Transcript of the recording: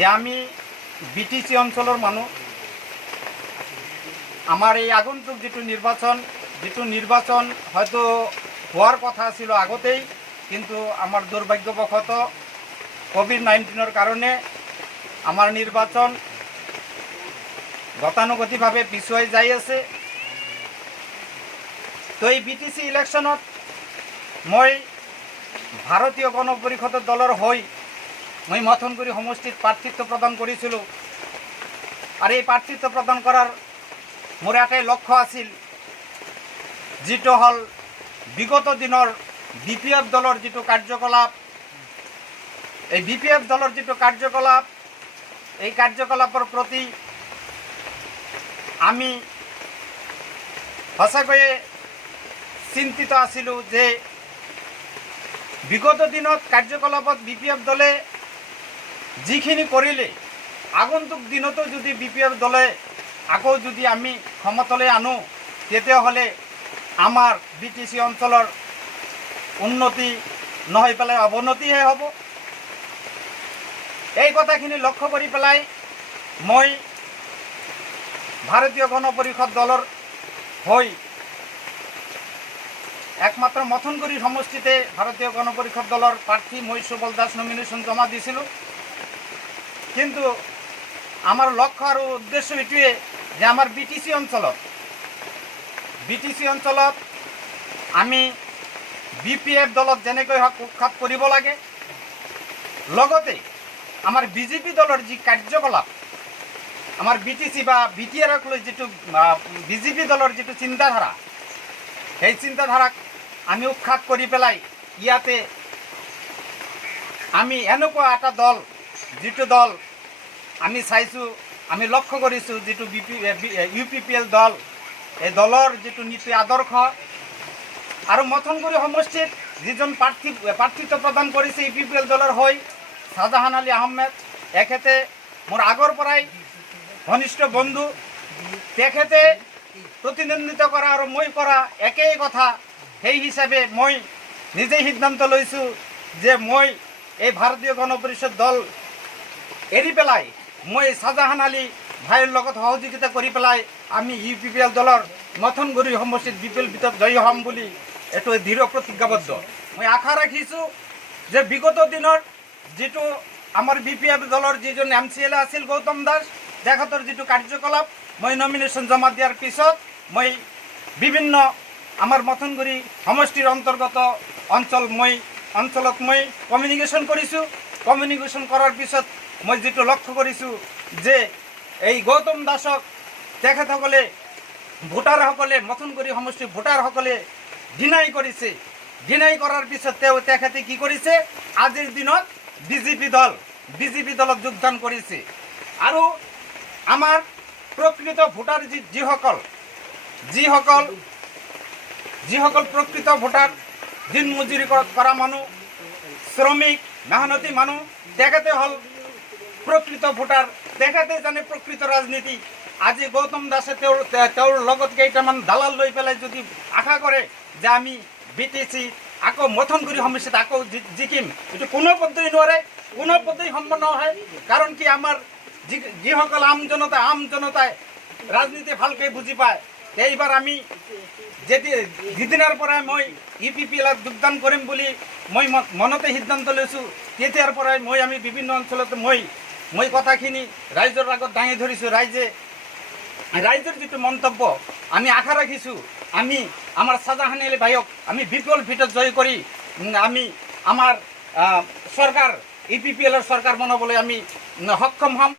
যে আমি বিটিসি অঞ্চলের মানুষ। আমার এই আগন্তুক যেটু নির্বাচন হয়তো হওয়ার কথা ছিল আগতেই, কিন্তু আমার দুর্ভাগ্যবশত কোভিড-19 কারণে আমার নির্বাচন গতানুগতিকভাৱে পিছুৱাই যাই আছে। তো এই বিটিসি ইলেকশনত মই ভাৰতীয় গণ পৰিষদৰ দলৰ হৈ মই মথনগুৰি সমষ্টিত প্ৰাৰ্থিত্ব প্ৰদান কৰিছিলোঁ। আৰু এই প্ৰাৰ্থিত্ব প্ৰদান কৰাৰ মোৰ এটাই লক্ষ্য আছিল, যেটো হ'ল বিগত দিনৰ বিপিএফ দলৰ যেটো কাৰ্যকলাপ, এই বিপিএফ দলৰ যেটো কাৰ্যকলাপ, এই কাৰ্যকলাপৰ প্ৰতি আমি সঁচাকৈয়ে চিন্তিত আছিলোঁ যে বিগত দিনত কাৰ্যকলাপত বিপিএফ দলে যিখিনি কৰিলে, আগন্তুক দিনতো যদি বিপিএফ দলে আকৌ যদি আমি ক্ষমতালৈ আনো, তেতিয়াহ'লে আমাৰ বিটিসি অঞ্চলৰ উন্নতি নহয় পেলাই অৱনতিহে হ'ব। এই কথাখিনি লক্ষ্য কৰি পেলাই মই ভাৰতীয় গণ পৰিষদ দলৰ হৈ একমাত্ৰ মথনগুৰি সমষ্টিতে ভাৰতীয় গণ পৰিষদ দলৰ প্ৰাৰ্থী মই সুবল দাস নমিনেশ্যন জমা দিছিলোঁ। কিন্তু আমাৰ লক্ষ্য আৰ উদ্দেশ্য এটুৱে যে আমাৰ বিটিসি অঞ্চলত আমি বিপিএফ দলত যেনেকৈ হওক উৎখাত কৰিব লাগে, লগতে আমাৰ বিজেপি দলৰ যি কাৰ্যকলাপ, আমাৰ বিটিসি বা বিটিআৰক লৈ যেটো বিজেপি দলৰ যেটো চিন্তাধাৰা, সেই চিন্তাধাৰাক আমি উৎখাত কৰি পেলাই ইয়াতে আমি এনেকুৱা এটা দল, যেটো দল আমি চাইছোঁ, আমি লক্ষ্য কৰিছোঁ, যেটো ইউপিপিএল দল, এই দলৰ যেটো নীতি আদৰ্শ আৰু মথনগুৰি সমষ্টিত যিজন প্ৰাৰ্থিত্ব প্ৰদান কৰিছে ইউপিপিএল দলৰ হৈ শাহজাহান আলী আহমেদ, এখেতে মোৰ আগৰ পৰাই ঘনিষ্ঠ বন্ধু। তেখেতে প্ৰতিদ্বন্দ্বিতা কৰা আৰু মই কৰা একেই কথা। সেই হিচাপে মই নিজেই সিদ্ধান্ত লৈছোঁ যে মই এই ভাৰতীয় গণ পৰিষদ দল এৰি পেলাই মই শাহজাহান আলী ভাইৰ লগত সহযোগিতা কৰি পেলাই আমি ইউপিপিএল দলৰ মথনগুৰি সমষ্টিত বিপুল ভিতৰত জয়ী হ'ম বুলি এইটো দৃঢ় প্ৰতিজ্ঞাবদ্ধ। মই আশা ৰাখিছোঁ যে বিগত দিনৰ যেটো আমাৰ বিপিএফ দলৰ যিজন MCLA আছিল গৌতম দাস, তেখেতৰ যেটো কাৰ্যকলাপ মই নমিনেশ্যন জমা দিয়াৰ পিছত মই বিভিন্ন আমাৰ মথনগুৰি সমষ্টিৰ অন্তৰ্গত অঞ্চলত মই কমিউনিকেশ্যন কৰিছোঁ। কমিউনিকেশ্যন কৰাৰ পিছত মই যেটো লক্ষ্য কৰিছোঁ যে এই গৌতম দাসক তেখেতসকলে ভোটাৰসকলে, মথনগুৰি সমষ্টিৰ ভোটাৰসকলে ডিনাই কৰিছে। ডিনাই কৰাৰ পিছত তেখেতে কি কৰিছে, আজিৰ দিনত বিজেপি দলত যোগদান কৰিছে। আৰু আমাৰ প্ৰকৃত ভোটাৰ যিসকল প্ৰকৃত ভোটাৰ, দিন মজুৰি কৰা মানুহ, শ্ৰমিক মেহনতি মানুহ, তেখেতে হ'ল প্ৰকৃত ভোটাৰ। তেখেতে জানে প্ৰকৃত ৰাজনীতি। আজি গৌতম দাসে তেওঁৰ লগত কেইটামান দালাল লৈ পেলাই যদি আশা কৰে যে আমি বিটিসি আকৌ মথনগুৰি সমষ্টিত আকৌ জিকিম, এইটো কোনো পদ্ধতি নোৱাৰে, কোনো পদ্ধতি সম্ভৱ নহয়। কাৰণ কি আমাৰ যিসকল আম জনতাই ৰাজনীতি ভালকৈ বুজি পায়, এইবাৰ আমি যিদিনাৰ পৰাই মই ইউপিপিএলত যোগদান কৰিম বুলি মই মনতে সিদ্ধান্ত লৈছোঁ, তেতিয়াৰ পৰাই আমি বিভিন্ন অঞ্চলত মই কথাখিনি ৰাইজৰ আগত দাঙি ধৰিছোঁ। ৰাইজৰ যেটো মন্তব্য আমি আশা ৰাখিছোঁ, আমি আমাৰ শাহজাহান আলী ভাইক আমি বিপুল ভিতৰত জয় কৰি আমি আমাৰ চৰকাৰ ইউপিপিএলৰ চৰকাৰ বনাবলৈ আমি সক্ষম হ'ম।